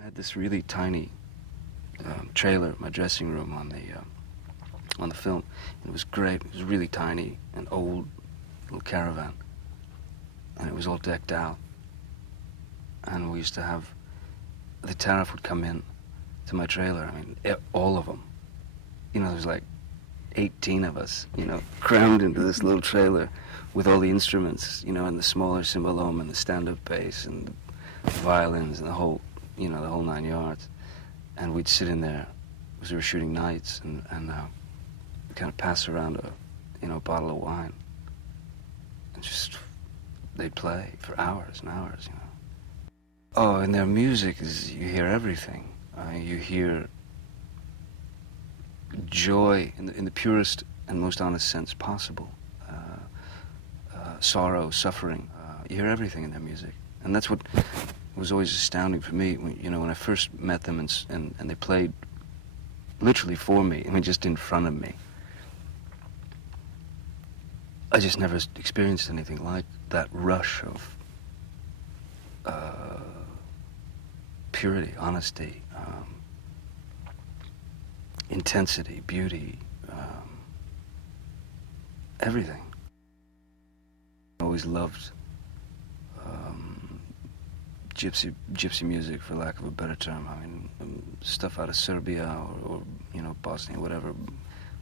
I had this really tiny trailer, my dressing room on the film. And it was great. It was really tiny, an old little caravan, and it was all decked out. And we used to have, the tariff would come in to my trailer. I mean, all of them. You know, there was like 18 of us, you know, crammed into this little trailer with all the instruments, you know, and the smaller cymbalom and the stand-up bass and the violins and the whole, you know, the whole 9 yards. And we'd sit in there because we were shooting nights and kind of pass around a bottle of wine. And just, they'd play for hours and hours, you know. Oh, and their music is, you hear everything. You hear joy in the purest and most honest sense possible. Sorrow, suffering. You hear everything in their music. And that's what was always astounding for me, when I first met them and they played literally for me, I mean, just in front of me. I just never experienced anything like that rush of purity, honesty, intensity, beauty, everything. I always loved gypsy music, for lack of a better term. I mean, stuff out of Serbia or Bosnia, whatever,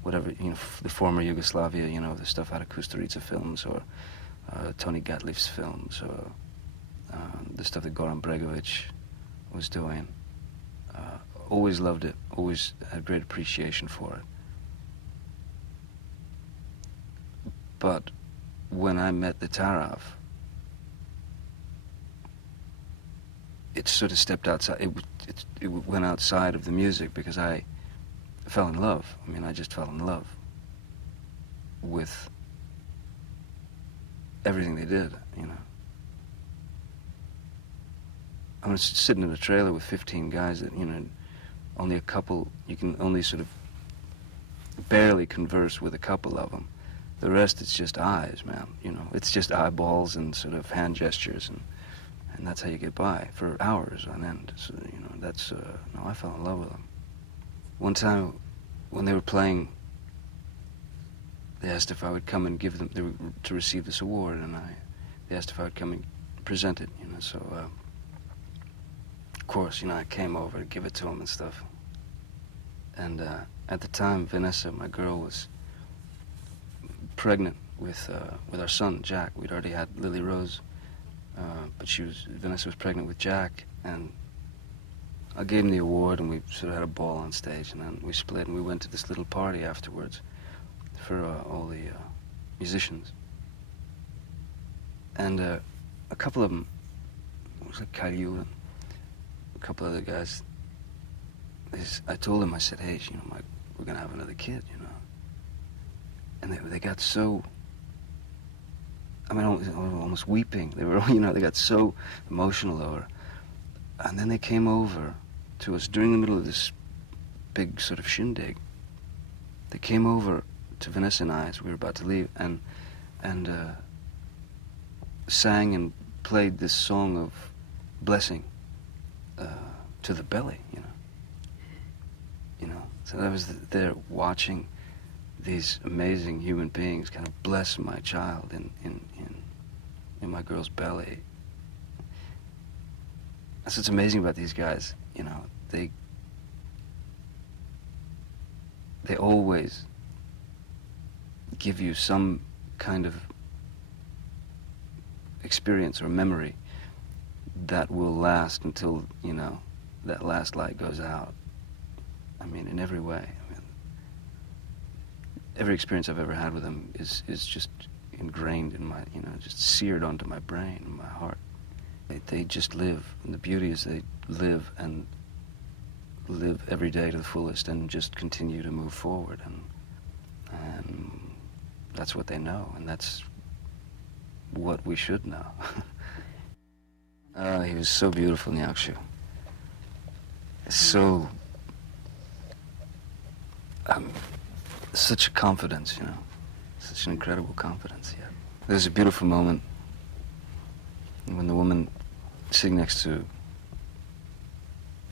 the former Yugoslavia, the stuff out of Kusturica films or Tony Gatliff's films, or the stuff that Goran Bregovic was doing. Always loved it, always had great appreciation for it. But when I met the Taraf, it sort of stepped outside, it went outside of the music, because I fell in love. I mean, I just fell in love with everything they did, I was sitting in a trailer with 15 guys that, only a couple, you can only sort of barely converse with a couple of them. The rest, it's just eyes, man, it's just eyeballs and sort of hand gestures, and that's how you get by for hours on end. So, that's, no, I fell in love with them. One time, when they were playing, they asked if I would come and give them, they were to receive this award, and they asked if I would come and present it, so, of course, I came over to give it to them and stuff. And at the time, Vanessa, my girl, was pregnant with our son, Jack. We'd already had Lily Rose, but Vanessa was pregnant with Jack, and I gave him the award, and we sort of had a ball on stage, and then we split, and we went to this little party afterwards for all the musicians. And a couple of them, it was like Caillou and a couple other guys, I told them, I said, hey, we're gonna have another kid, And they got so, I mean, almost weeping. They were, they got so emotional over. And then they came over to us during the middle of this big sort of shindig. They came over to Vanessa and I as we were about to leave, and sang and played this song of blessing to the belly, So I was there watching these amazing human beings kind of bless my child in my girl's belly. That's what's amazing about these guys, they always give you some kind of experience or memory that will last until, that last light goes out. I mean, in every way. I mean, every experience I've ever had with them is just ingrained in my, just seared onto my brain and my heart. They just live, and the beauty is they live and live every day to the fullest and just continue to move forward, and that's what they know, and that's what we should know. He was so beautiful, Nyakshu. So, such a confidence, such an incredible confidence, yeah. There's a beautiful moment when the woman sitting next to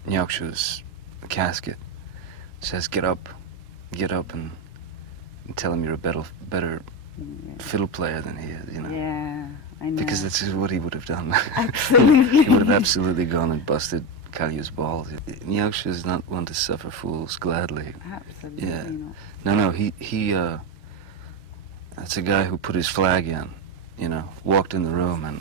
Nyakshu's casket. It says, get up and tell him you're a better fiddle player than he is, you know. Yeah, I know. Because that's what he would have done. Absolutely. He would have absolutely gone and busted Kalyu's balls. Nyakshu is not one to suffer fools gladly. Absolutely Yeah. not. No, he that's a guy who put his flag in, you know, walked in the room and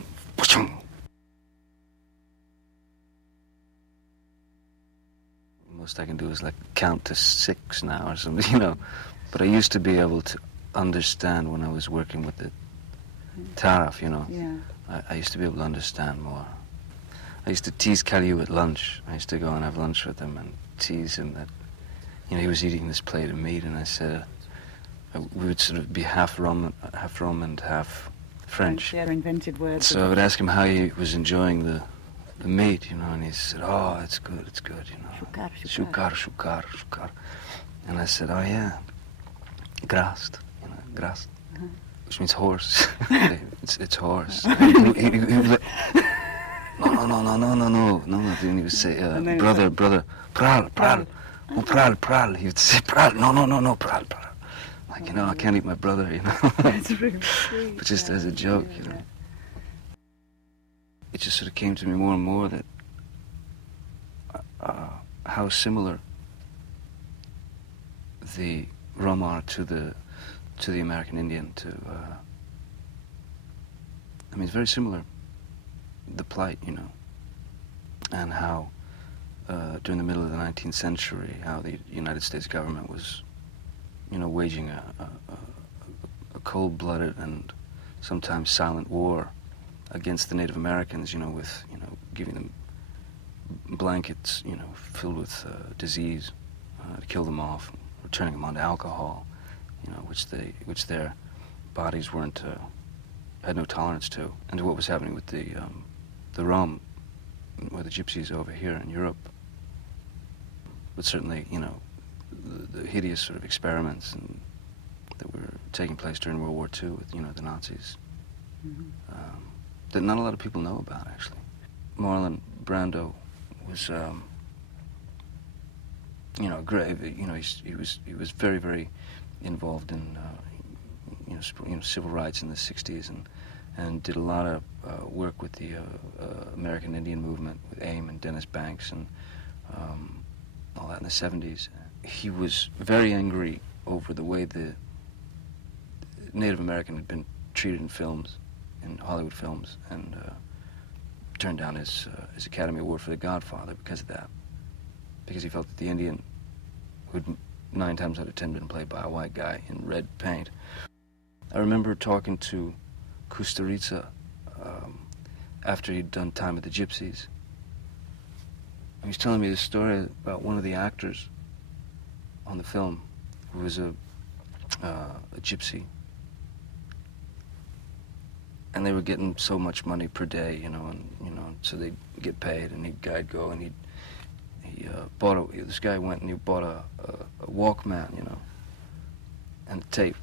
most I can do is like count to 6 now or something, you know. But I used to be able to understand when I was working with the Taraf, you know. Yeah. I used to be able to understand more. I used to tease Kalyu at lunch. I used to go and have lunch with him and tease him that, you know, he was eating this plate of meat, and I said, we would sort of be half Roman and half French. Yeah, invented words. So I would ask him how he was enjoying the meat, you know, and he said, oh, it's good, you know. Shukar. And I said, oh yeah, grast, you know, grast, which means horse. it's horse. He would like, no. Then he would say, brother, pral. Oh, pral. He would say, pral. No, pral. Like, you know, I can't eat my brother, you know. That's really sweet. But just as a joke, you know. It just sort of came to me more and more that how similar the Rum are to the American Indian. I mean, it's very similar, the plight, you know, and how during the middle of the 19th century, how the United States government was, you know, waging a cold-blooded and sometimes silent war against the Native Americans, you know, with, you know, giving them blankets, you know, filled with disease to kill them off, or turning them onto alcohol, you know, which their bodies weren't had no tolerance to, and to what was happening with the rum, or the gypsies over here in Europe. But certainly, you know, the hideous sort of experiments that were taking place during World War II with, you know, the Nazis. That not a lot of people know about, actually. Marlon Brando was, you know, great. You know, he was very, very involved in, you know, civil rights in the '60s, and did a lot of work with the American Indian movement with AIM and Dennis Banks and all that in the '70s. He was very angry over the way the Native American had been treated in films, in Hollywood films, and turned down his Academy Award for The Godfather because of that. Because he felt that the Indian, who'd 9 times out of 10 been played by a white guy in red paint. I remember talking to Kusturica after he'd done time with the Gypsies. He was telling me this story about one of the actors on the film who was a gypsy. And they were getting so much money per day, you know, and, you know, so they'd get paid, and Guy'd go and he bought this guy went and he bought a Walkman, you know, and a tape,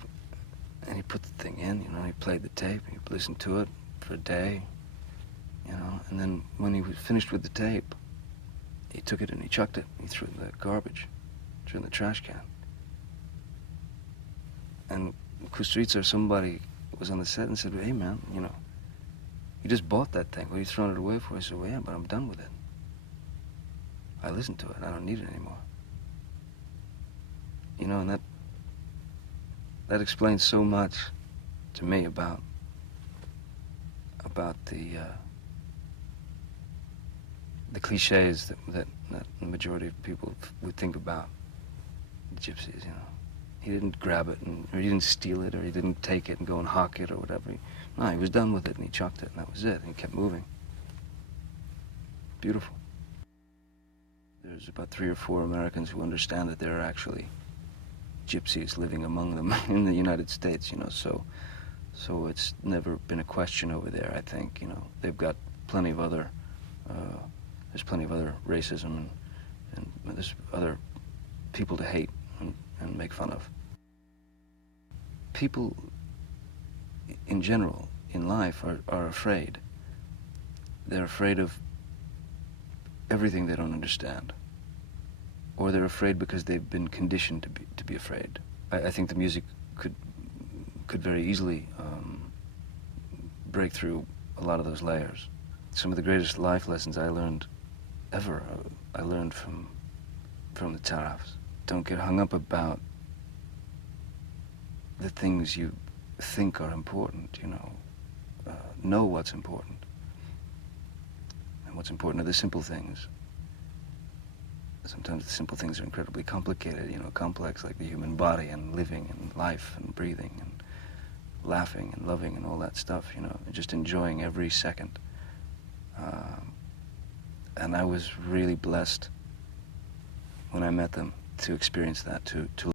and he put the thing in, you know, and he played the tape, and he listened to it for a day, you know, and then when he was finished with the tape, he took it and he chucked it, he threw it in the garbage, threw it in the trash can. And Kusturica or somebody was on the set and said, hey man, you know, you just bought that thing, what are you throwing it away for? I said, well yeah, but I'm done with it. I listened to it, I don't need it anymore. You know, and that explains so much to me about the cliches that the majority of people would think about the gypsies, you know. He didn't grab it, or he didn't steal it, or he didn't take it and go and hawk it or whatever. No, he was done with it and he chucked it, and that was it, and he kept moving. Beautiful. There's about 3 or 4 Americans who understand that there are actually gypsies living among them in the United States, you know, so it's never been a question over there, I think, you know. They've got plenty of other, there's plenty of other racism, and there's other people to hate and make fun of. People, in general, in life, are afraid. They're afraid of everything they don't understand, or they're afraid because they've been conditioned to be afraid. I think the music could very easily break through a lot of those layers. Some of the greatest life lessons I learned ever, I learned from the Caravs. Don't get hung up about the things you think are important, you know. Know what's important. And what's important are the simple things. Sometimes the simple things are incredibly complicated, you know, complex, like the human body and living and life and breathing and laughing and loving and all that stuff, you know, just enjoying every second. And I was really blessed when I met them to experience that, to